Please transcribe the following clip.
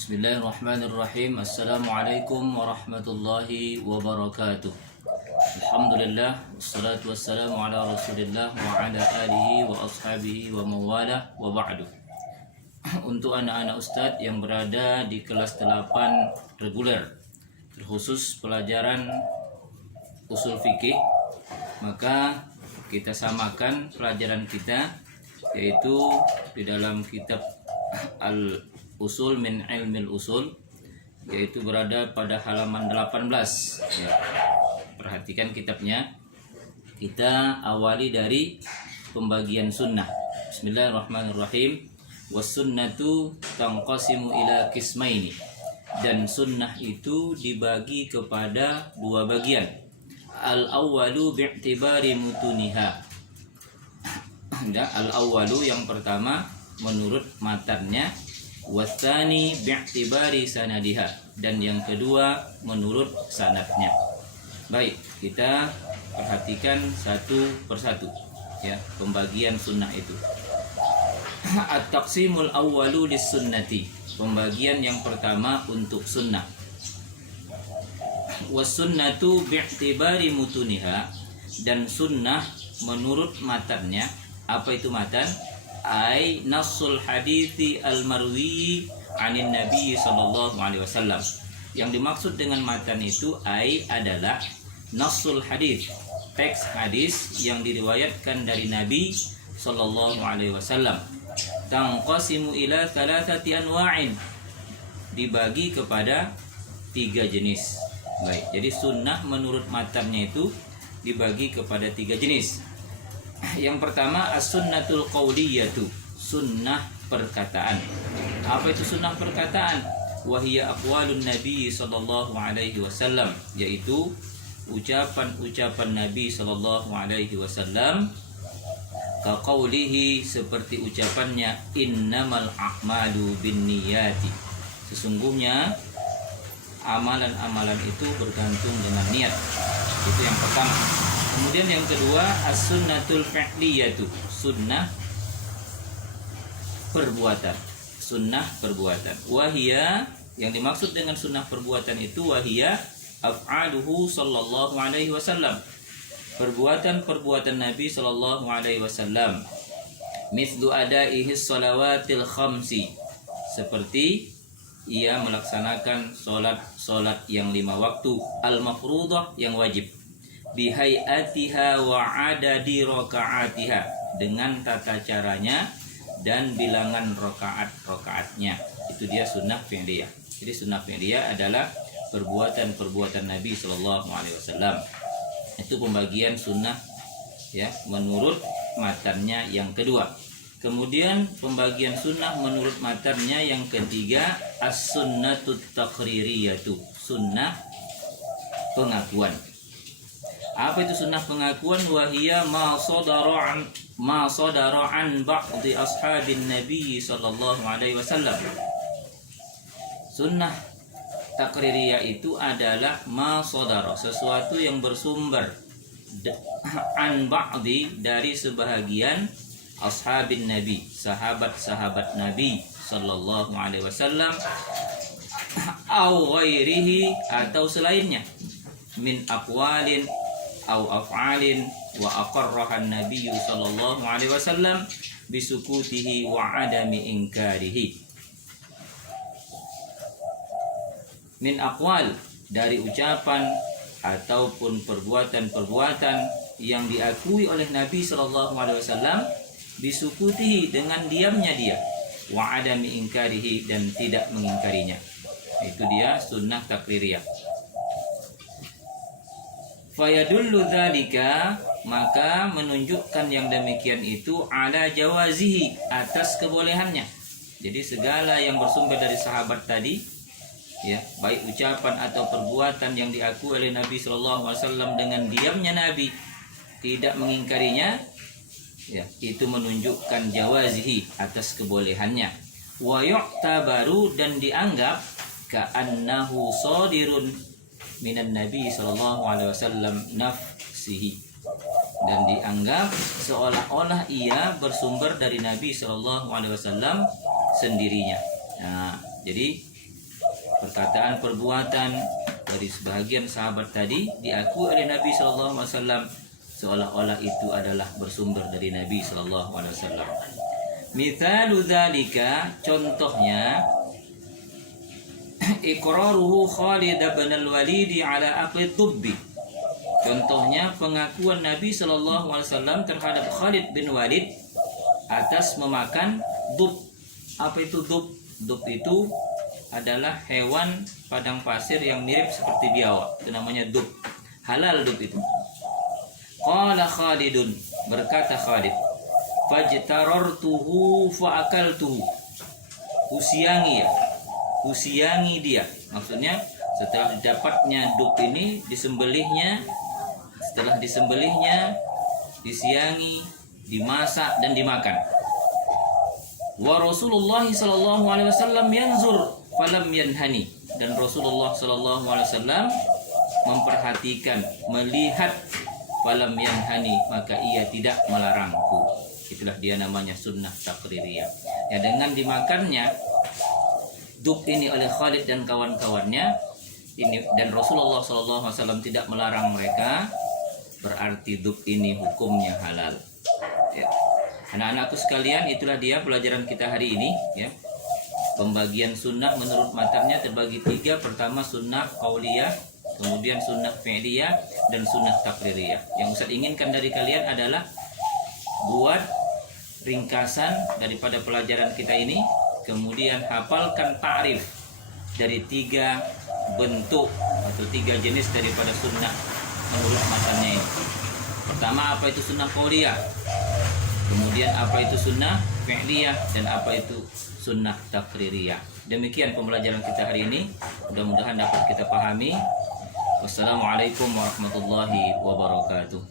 Bismillahirrahmanirrahim. Assalamualaikum warahmatullahi wabarakatuh. Alhamdulillah, wassalatu wassalamu ala rasulillah wa ala alihi wa ashabihi wa mawalah wa ba'du. Untuk anak-anak ustadz yang berada di kelas 8 reguler, terkhusus pelajaran usul fikih, maka kita samakan pelajaran kita, yaitu di dalam kitab Al-Usul min Ilmil Usul, yaitu berada pada halaman 18 ya. Perhatikan kitabnya. Kita awali dari pembagian sunnah. Bismillahirrahmanirrahim. Was-sunnatu tanqasimu ila qismaini. Dan sunnah itu dibagi kepada dua bagian. Al-awwalu bi'tibari mutuniha. Al-awwalu yang pertama menurut matannya, wasani bi'tibari sanadiha, dan yang kedua menurut sanadnya. Baik, kita perhatikan satu persatu ya pembagian sunnah itu. At-taqsimul awwalu lis-sunnati, pembagian yang pertama untuk sunnah. Was-sunnatu bi'tibari mutuniha, dan sunnah menurut matannya. Apa itu matan? Ai nasul hadithi al-marwi anin nabi sallallahu alaihi wasallam. Yang dimaksud dengan matan itu adalah nasul hadis, teks hadis yang diriwayatkan dari Nabi sallallahu alaihi wasallam. Tanqasimu ila thalathati anwa'in, dibagi kepada 3 jenis. Baik, jadi sunnah menurut matannya itu dibagi kepada 3 jenis. Yang pertama as-sunnatul qauliyatu, sunnah perkataan. Apa itu sunnah perkataan? Wahia aqwalun nabi sallallahu alaihi wasallam, yaitu ucapan-ucapan Nabi sallallahu alaihi wasallam. Ka qaulihi, seperti ucapannya, innamal a'malu binniyati, sesungguhnya amalan-amalan itu bergantung dengan niat. Itu yang pertama. Kemudian yang kedua as-sunnatul fi'liyatu, sunnah perbuatan. Sunnah perbuatan. Wahia, yang dimaksud dengan sunnah perbuatan itu wahia af'aluhu sallallahu alaihi wasallam, perbuatan-perbuatan Nabi sallallahu alaihi wasallam. Mithlu adaihi shalawatil khamsi, seperti ia melaksanakan solat yang 5 waktu, al-mafruḍah, yang wajib, bihayatiha wa adadi rakaatiha, dengan tata caranya dan bilangan rakaat-rakaatnya. Itu dia sunnah fi'liyah. Jadi sunnah fi'liyah adalah perbuatan-perbuatan Nabi sallallahu alaihi wasallam. Itu pembagian sunnah ya menurut matannya yang kedua. Kemudian pembagian sunnah menurut matannya yang ketiga as-sunnatut taqririyatu, sunnah pengakuan. Apa itu sunnah pengakuan? Wahia ma sadara an ba'di ashabin nabi sallallahu alaihi wasallam. Sunnah taqririyah itu adalah ma sadara, sesuatu yang bersumber an ba'di, dari sebahagian ashabin nabi, sahabat-sahabat Nabi sallallahu alaihi wasallam, au ghairihi, atau selainnya, min aqwalin au af'alin wa aqarraha an-nabiy sallallahu alaihi wasallam bisukutihi wa adami inkarihi. Min aqwal, dari ucapan ataupun perbuatan-perbuatan yang diakui oleh Nabi sallallahu alaihi wasallam, bisukutihi, dengan diamnya dia, wa adami inkarihi, dan tidak mengingkarinya. Itu dia sunnah taqririyah. Fayadullu dzalika, maka menunjukkan yang demikian itu ala jawazihi, atas kebolehannya. Jadi segala yang bersumber dari sahabat tadi ya, baik ucapan atau perbuatan yang diakui oleh Nabi sallallahu alaihi wasallam dengan diamnya Nabi, tidak mengingkarinya ya, itu menunjukkan jawazihi, atas kebolehannya. Wa yu'tabaru, dan dianggap ka'annahu shadirun minan nabi sallallahu alaihi wasallam nafsihi, dan dianggap seolah-olah ia bersumber dari Nabi sallallahu alaihi wasallam sendirinya. Nah, jadi perkataan, perbuatan dari sebahagian sahabat tadi diakui oleh Nabi Shallallahu Alaihi Wasallam seolah-olah itu adalah bersumber dari Nabi Shallallahu Alaihi Wasallam. Mithalu dzalika, contohnya iqraruhu Khalid bin al-Walid ala aqli dubbi. Contohnya pengakuan Nabi Shallallahu Alaihi Wasallam terhadap Khalid bin Walid atas memakan dub. Apa itu dub? Dub itu adalah hewan padang pasir yang mirip seperti biawak. Itu namanya dub. Halal dub itu. Qala Khalidun, berkata Khalid, fajtarartuhu faakaltuhu. Usiangi dia. Maksudnya setelah didapatnya dub ini disembelihnya, setelah disembelihnya disiangi, dimasak dan dimakan. Wa Rasulullah sallallahu alaihi wasallam yanzur falam yanhani, dan Rasulullah sallallahu alaihi wasallam memperhatikan, melihat, falam yanhani, maka ia tidak melarangku. Itulah dia namanya sunnah taqririyah. Ya, dengan dimakannya dub ini oleh Khalid dan kawan-kawannya ini, dan Rasulullah sallallahu alaihi wasallam tidak melarang mereka, berarti dub ini hukumnya halal. Ya. Anak-anakku sekalian, itulah dia pelajaran kita hari ini, ya. Pembagian sunnah menurut matanya terbagi 3. Pertama sunnah qauliyah, kemudian sunnah fi'liyah, dan sunnah taqririyah. Yang Ustaz inginkan dari kalian adalah buat ringkasan daripada pelajaran kita ini, kemudian hafalkan ta'rif dari 3 bentuk atau 3 jenis daripada sunnah menurut matanya ini. Pertama, apa itu sunnah qauliyah? Kemudian apa itu sunnah fi'liyah, dan apa itu sunnah taqririyah. Demikian pembelajaran kita hari ini. Mudah-mudahan dapat kita pahami. Wassalamualaikum warahmatullahi wabarakatuh.